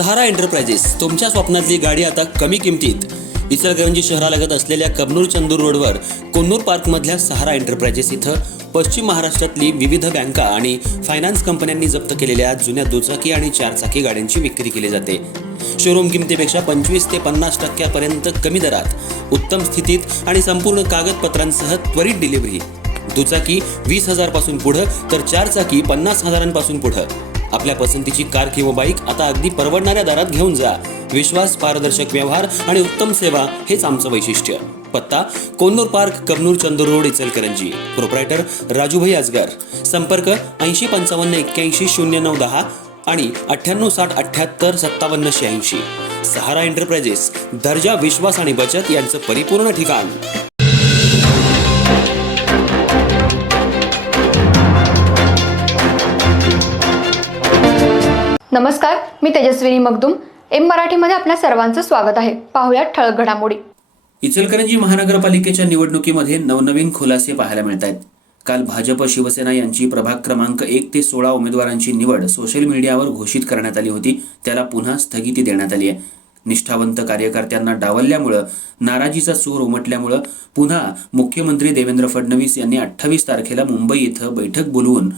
सहारा enterprises तुमच्या स्वप्नातली गाडी आता कमी किमतीत. इचलकरंजी शहरालगत असलेल्या कबनूर चंदूर रोडवर कोन्नूर पार्कमधल्या सहारा एंटरप्राइजेस इथं पश्चिम महाराष्ट्रातली विविध बँका आणि फायनान्स कंपन्यांनी जप्त केलेल्या जुन्या दुचाकी आणि चारचाकी गाड्यांची विक्री केली जाते. शोरूम किमतीपेक्षा 25 ते 50% कमी दरात, उत्तम स्थितीत आणि संपूर्ण कागदपत्रांसह त्वरित डिलिव्हरी. दुचाकी 20,000 पासून पुढे तर चारचाकी 50,000 पासून पुढे. आपल्या पसंतीची कार किंवा बाईक आता अगदी परवडणाऱ्या दरात घेऊन जा. विश्वास, पारदर्शक व्यवहार आणि उत्तम सेवा हेच आमचं वैशिष्ट्य. पत्ता Konnur park, Kabnur Chandur road, Ichalkaranji. Proprietor Rajubhai Ajgar. संपर्क 8055810910 आणि 9860785786. सहारा एंटरप्राइजेस, दर्जा, विश्वास आणि बचत यांचं परिपूर्ण ठिकाण. नमस्कार, मी तेजस्विनी मगदूम. एम मराठीमध्ये आपल्या सर्वांचं स्वागत आहे. पाहूयात ठळक घडामोडी. इचलकरंजी महानगरपालिकेच्या निवडणुकीमध्ये नवनवीन खुलासे पाहायला मिळत आहेत. काल भाजप शिवसेना यांची प्रभाग क्रमांक 1 ते 16 उमेदवारांची निवड सोशल मीडियावर घोषित करण्यात आली होती. त्याला पुन्हा स्थगिती देण्यात आली आहे. निष्ठावंत कार्यकर्त्यांना डावलल्यामुळं, नाराजीचा सूर उमटल्यामुळं पुन्हा मुख्यमंत्री देवेंद्र फडणवीस यांनी 28 तारखेला मुंबई इथं बैठक बोलवून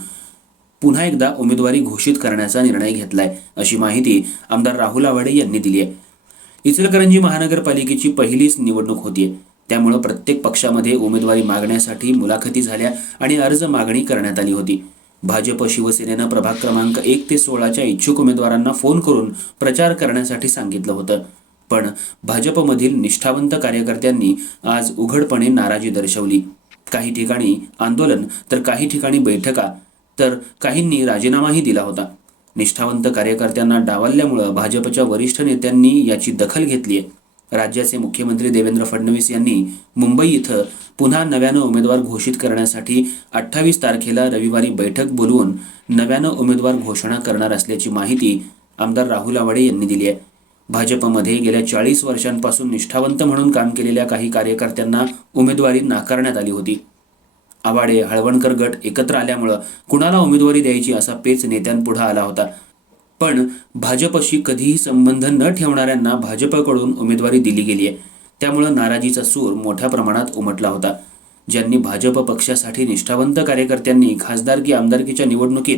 पुन्हा एकदा उमेदवारी घोषित करण्याचा निर्णय घेतलाय, अशी माहिती आमदार राहुल आवाडे यांनी दिली आहे. इचलकरंजी महानगरपालिकेची पहिलीच निवडणूक होतीये, त्यामुळे प्रत्येक पक्षामध्ये उमेदवारी मागण्यासाठी मुलाखती झाल्या आणि अर्ज मागणी करण्यात आली होती. भाजप शिवसेनेनं प्रभाग क्रमांक 1 ते 16च्या इच्छुक उमेदवारांना फोन करून प्रचार करण्यासाठी सांगितलं होतं. पण भाजपमधील निष्ठावंत कार्यकर्त्यांनी आज उघडपणे नाराजी दर्शवली. काही ठिकाणी आंदोलन, तर काही ठिकाणी बैठका, तर काहींनी राजीनामाही दिला होता. निष्ठावंत कार्यकर्त्यांना डावलल्यामुळे भाजपच्या वरिष्ठ नेत्यांनी याची दखल घेतली आहे. राज्याचे मुख्यमंत्री देवेंद्र फडणवीस यांनी मुंबई इथं पुन्हा नव्यानं उमेदवार घोषित करण्यासाठी 28 तारखेला रविवारी बैठक बोलवून नव्यानं उमेदवार घोषणा करणार असल्याची माहिती आमदार राहुल आवाडे यांनी दिली आहे. भाजपमध्ये गेल्या 40 वर्षांपासून निष्ठावंत म्हणून काम केलेल्या काही कार्यकर्त्यांना उमेदवारी नाकारण्यात आली होती. आवाडे हळवणकर गट एकत्र आल्यामुळं कुणाला उमेदवारी द्यायची असा पेच नेत्यांपुढे आला होता. पण भाजपशी कधीही संबंध न ठेवणाऱ्यांना भाजपकडून उमेदवारी दिली गेली आहे. त्यामुळं नाराजीचा सूर मोठ्या प्रमाणात उमटला होता. ज्यांनी भाजप पक्षासाठी निष्ठावंत कार्यकर्त्यांनी खासदारकी, आमदारकीच्या निवडणुकीत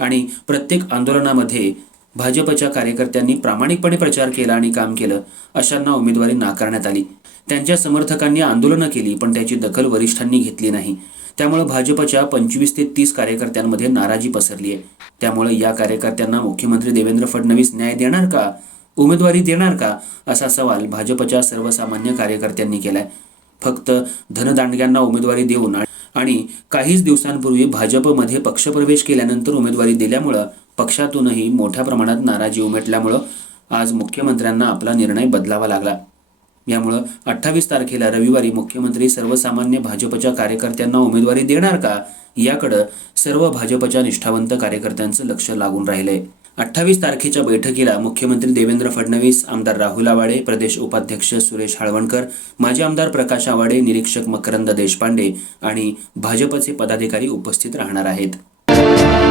आणि प्रत्येक आंदोलनामध्ये भाजपच्या कार्यकर्त्यांनी प्रामाणिकपणे प्रचार केला आणि काम केलं, अशांना उमेदवारी नाकारण्यात आली. त्यांच्या समर्थकांनी आंदोलनं केली, पण त्याची दखल वरिष्ठांनी घेतली नाही. त्यामुळे भाजपच्या 25 ते 30 कार्यकर्त्यांमध्ये नाराजी पसरली आहे. त्यामुळे या कार्यकर्त्यांना मुख्यमंत्री देवेंद्र फडणवीस न्याय देणार का, उमेदवारी देणार का, असा सवाल भाजपच्या सर्वसामान्य कार्यकर्त्यांनी केलाय. फक्त धनदांडग्यांना उमेदवारी देऊन आणि काहीच दिवसांपूर्वी भाजपमध्ये पक्षप्रवेश केल्यानंतर उमेदवारी दिल्यामुळं पक्षातूनही मोठ्या प्रमाणात नाराजी उमटल्यामुळं आज मुख्यमंत्र्यांना आपला निर्णय बदलावा लागला. यामुळं 28 तारखेला रविवारी मुख्यमंत्री सर्वसामान्य भाजपच्या कार्यकर्त्यांना उमेदवारी देणार का, याकडं सर्व भाजपच्या निष्ठावंत कार्यकर्त्यांचं लक्ष लागून राहिलंय. 28 तारखेच्या बैठकीला मुख्यमंत्री देवेंद्र फडणवीस, आमदार राहुल आवाडे, प्रदेश उपाध्यक्ष सुरेश हळवणकर, माजी आमदार प्रकाश आवाडे, निरीक्षक मकरंद देशपांडे आणि भाजपचे पदाधिकारी उपस्थित राहणार आहेत.